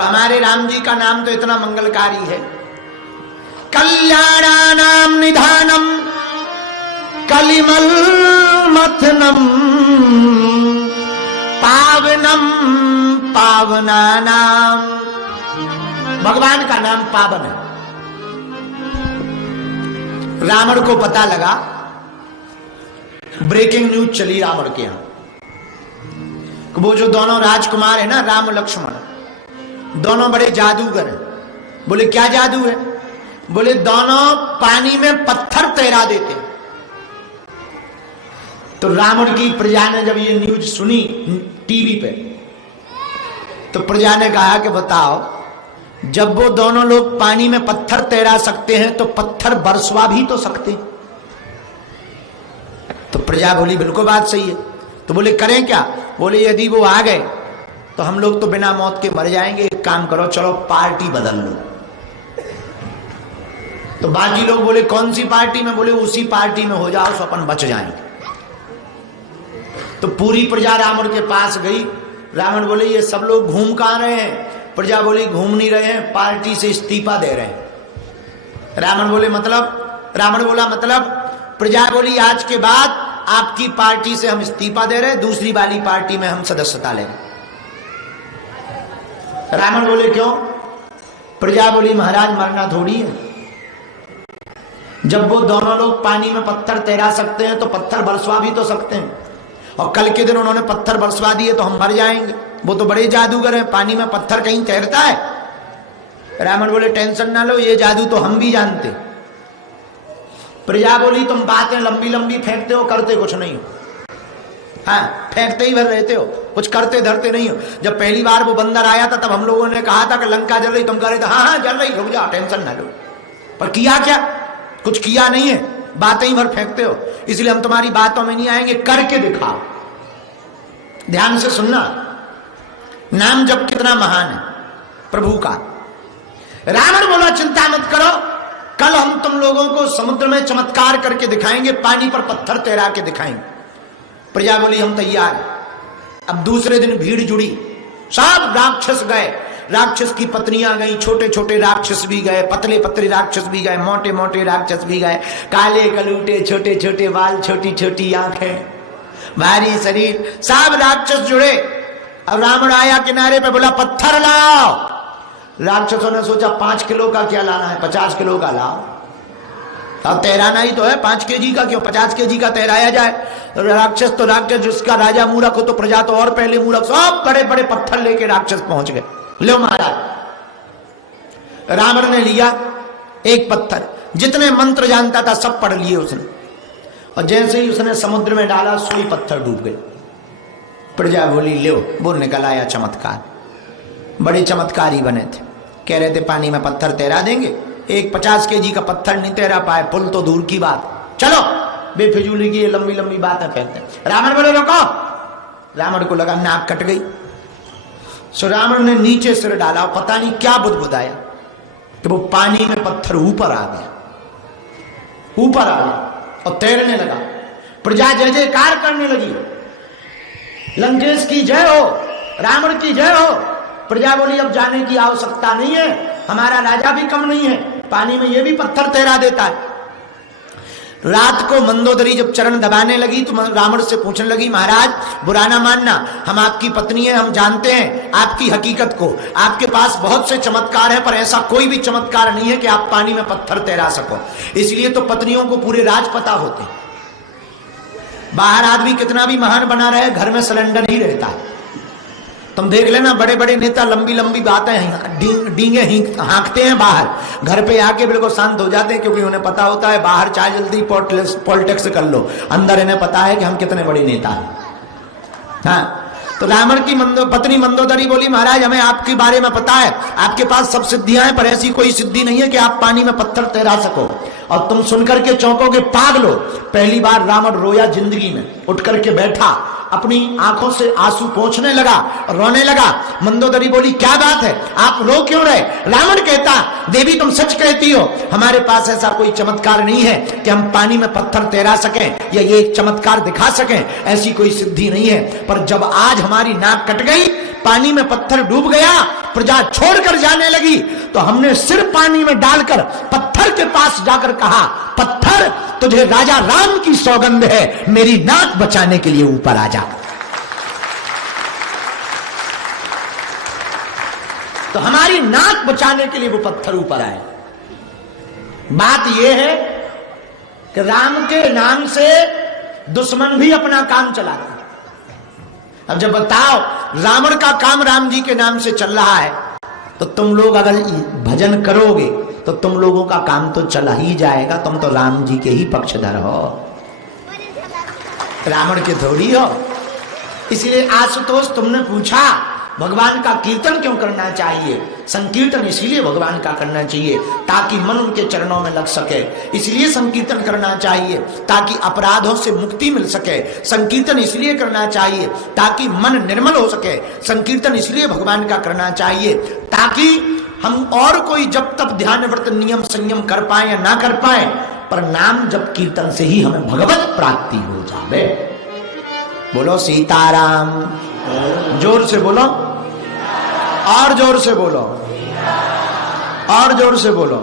हमारे राम जी का नाम तो इतना मंगलकारी है। कल्याणानाम निधानम कलिमल मथनम पावनम पावनानाम। भगवान का नाम पावन है। रावण को पता लगा, ब्रेकिंग न्यूज चली रावण के यहां, वो जो दोनों राजकुमार है ना, राम लक्ष्मण, दोनों बड़े जादूगर हैं। बोले क्या जादू है? बोले दोनों पानी में पत्थर तैरा देते। तो रावण की प्रजा ने जब ये न्यूज सुनी टीवी पे, तो प्रजा ने कहा कि बताओ, जब वो दोनों लोग पानी में पत्थर तैरा सकते हैं तो पत्थर बरसवा भी तो सकते। तो प्रजा बोली बिल्कुल बात सही है। तो बोले करें क्या? बोले यदि वो आ गए तो हम लोग तो बिना मौत के मर जाएंगे। एक काम करो, चलो पार्टी बदल लो। तो बाकी लोग बोले कौन सी पार्टी में? बोले उसी पार्टी में हो जाओ, सो अपन बच जाएंगे। तो पूरी प्रजा रावण के पास गई। रावण बोले ये सब लोग घूम कहां रहे हैं? प्रजा बोली घूम नहीं रहे हैं, पार्टी से इस्तीफा दे रहे हैं। रावण बोले मतलब? रावण बोला मतलब? प्रजा बोली आज के बाद आपकी पार्टी से हम इस्तीफा दे रहे हैं, दूसरी वाली पार्टी में हम सदस्यता ले रहे हैं। रावण बोले क्यों? प्रजा बोली महाराज मरना थोड़ी है। जब वो दोनों लोग पानी में पत्थर तैरा सकते हैं तो पत्थर बरसवा भी तो सकते हैं, और कल के दिन उन्होंने पत्थर बरसवा दिए तो हम मर जाएंगे। वो तो बड़े जादूगर हैं, पानी में पत्थर कहीं तैरता है? रावण बोले टेंशन ना लो, ये जादू तो हम भी जानते। प्रजा बोली तुम बातें लंबी लंबी फेंकते हो, करते कुछ नहीं हो। हाँ, फेंकते ही भर रहते हो, कुछ करते धरते नहीं हो। जब पहली बार वो बंदर आया था तब हम लोगों ने कहा था कि लंका जल रही, तुम कह रहे थे हाँ हाँ जल रही, रुक जाओ टेंशन ना लो। पर किया क्या? कुछ किया नहीं है, बातें ही भर फेंकते हो। इसलिए हम तुम्हारी बातों में नहीं आएंगे, करके दिखाओ। ध्यान से सुनना, नाम जब कितना महान है प्रभु का। रावण बोला चिंता मत करो, कल हम तुम लोगों को समुद्र में चमत्कार करके दिखाएंगे, पानी पर पत्थर तैरा के दिखाएंगे। प्रजा बोली हम तैयार हैं। अब दूसरे दिन भीड़ जुड़ी, सब राक्षस गए, राक्षस की पत्नियां गई, छोटे छोटे राक्षस भी गए, पतले पतले राक्षस भी गए, मोटे मोटे राक्षस भी गए, काले कलूटे, छोटे छोटे बाल, छोटी छोटी आंखें, भारी शरीर, सब राक्षस जुड़े। अब रावण आया किनारे पे, बोला पत्थर लाओ। राक्षसों ने सोचा 5 किलो का क्या लाना है, 50 किलो का लाओ। अब तैराना ही तो है, 5 केजी का क्यों, 50 केजी का तैराया जाए। राक्षस तो राक्षस, जिसका राजा मूर्ख हो तो प्रजा तो और पहले मूर्ख। सब बड़े बड़े पत्थर लेके राक्षस पहुंच गए। लो महाराज, रावण ने लिया एक पत्थर, जितने मंत्र जानता था सब पढ़ लिए उसने, और जैसे ही उसने समुद्र में डाला सोई पत्थर डूब गए। प्रजा बोली लो, वो निकल आया चमत्कार। बड़े चमत्कारी बने थे, कह रहे थे पानी में पत्थर तैरा देंगे। एक 50 केजी का पत्थर नहीं तैरा पाए, पुल तो दूर की बात। चलो बेफिजूली की ये लंबी लंबी बातें कहते। रावण बोले रोको। रावण को लगा नाक कट गई। सो रावण ने नीचे सिर डाला, पता नहीं क्या बुदबुदाया कि वो पानी में पत्थर ऊपर आ गया, ऊपर आ गया और तैरने लगा। प्रजा जय जयकार करने लगी, लंकेश की जय हो, रावण की जय हो। प्रजा बोली अब जाने की आवश्यकता नहीं है, हमारा राजा भी कम नहीं है, पानी में ये भी पत्थर तैरा देता है। रात को मंदोदरी जब चरण दबाने लगी तो रावण से पूछने लगी महाराज बुरा ना मानना, हम आपकी पत्नी है, हम जानते हैं आपकी हकीकत को, आपके पास बहुत से चमत्कार हैं, पर ऐसा कोई भी चमत्कार नहीं है कि आप पानी में पत्थर तैरा सको। इसलिए तो पत्नियों को पूरे राज पता होते। बाहर आदमी कितना भी महान बना रहे, घर में सिलेंडर ही रहता है। तुम देख लेना, बड़े बड़े नेता लंबी लंबी बातें डींगे हाँकते हैं, बाहर घर पे आके बिल्कुल शांत हो जाते हैं, क्योंकि उन्हें पता होता है बाहर चाहे जल्दी पॉलिटिक्स कर लो, अंदर इन्हें पता है कि हम कितने बड़े नेता हैं। हाँ, तो रावण की पत्नी मंदोदरी बोली महाराज हमें आपके बारे में पता है, आपके पास सब सिद्धियां हैं, पर ऐसी कोई सिद्धि नहीं है कि आप पानी में पत्थर तैरा सको। और तुम सुनकर के चौंकोगे, पागलो। पहली बार रावण रोया जिंदगी में, उठ करके बैठा, अपनी आंखों से आंसू पोंछने लगा, रोने लगा। मंदोदरी बोली क्या बात है, आप रो क्यों रहे? रावण कहता देवी तुम सच कहती हो, हमारे पास ऐसा कोई चमत्कार नहीं है कि हम पानी में पत्थर तैरा सकें या ये एक चमत्कार दिखा सकें, ऐसी कोई सिद्धि नहीं है। पर जब आज हमारी नाक कट गई, पानी में पत्थर डूब गया, प्रजा छोड़कर जाने लगी तो हमने सिर पानी में डालकर पत्थर के पास जाकर कहा, पत्थर तुझे राजा राम की सौगंध है, मेरी नाक बचाने के लिए ऊपर आ जा। तो हमारी नाक बचाने के लिए वो पत्थर ऊपर आए। बात यह है कि राम के नाम से दुश्मन भी अपना काम चलाता है। अब जब बताओ रावण का काम राम जी के नाम से चल रहा है तो तुम लोग अगर भजन करोगे तो तुम लोगों का काम तो चला ही जाएगा। तुम तो राम जी के ही पक्षधर हो, रावण के थोड़ी हो। इसलिए आशुतोष तुमने पूछा भगवान का कीर्तन क्यों करना चाहिए। संकीर्तन इसलिए भगवान का करना चाहिए ताकि मन उनके चरणों में लग सके। इसलिए संकीर्तन करना चाहिए ताकि अपराधों से मुक्ति मिल सके। संकीर्तन इसलिए करना चाहिए ताकि मन निर्मल हो सके। संकीर्तन इसलिए भगवान का करना चाहिए ताकि हम और कोई जब तब ध्यान व्रत नियम संयम कर पाए या ना कर पाए, पर नाम जब कीर्तन से ही हमें भगवत प्राप्ति हो जावे। बोलो सीताराम, जोर से बोलो, और जोर से बोलो, और जोर से बोलो।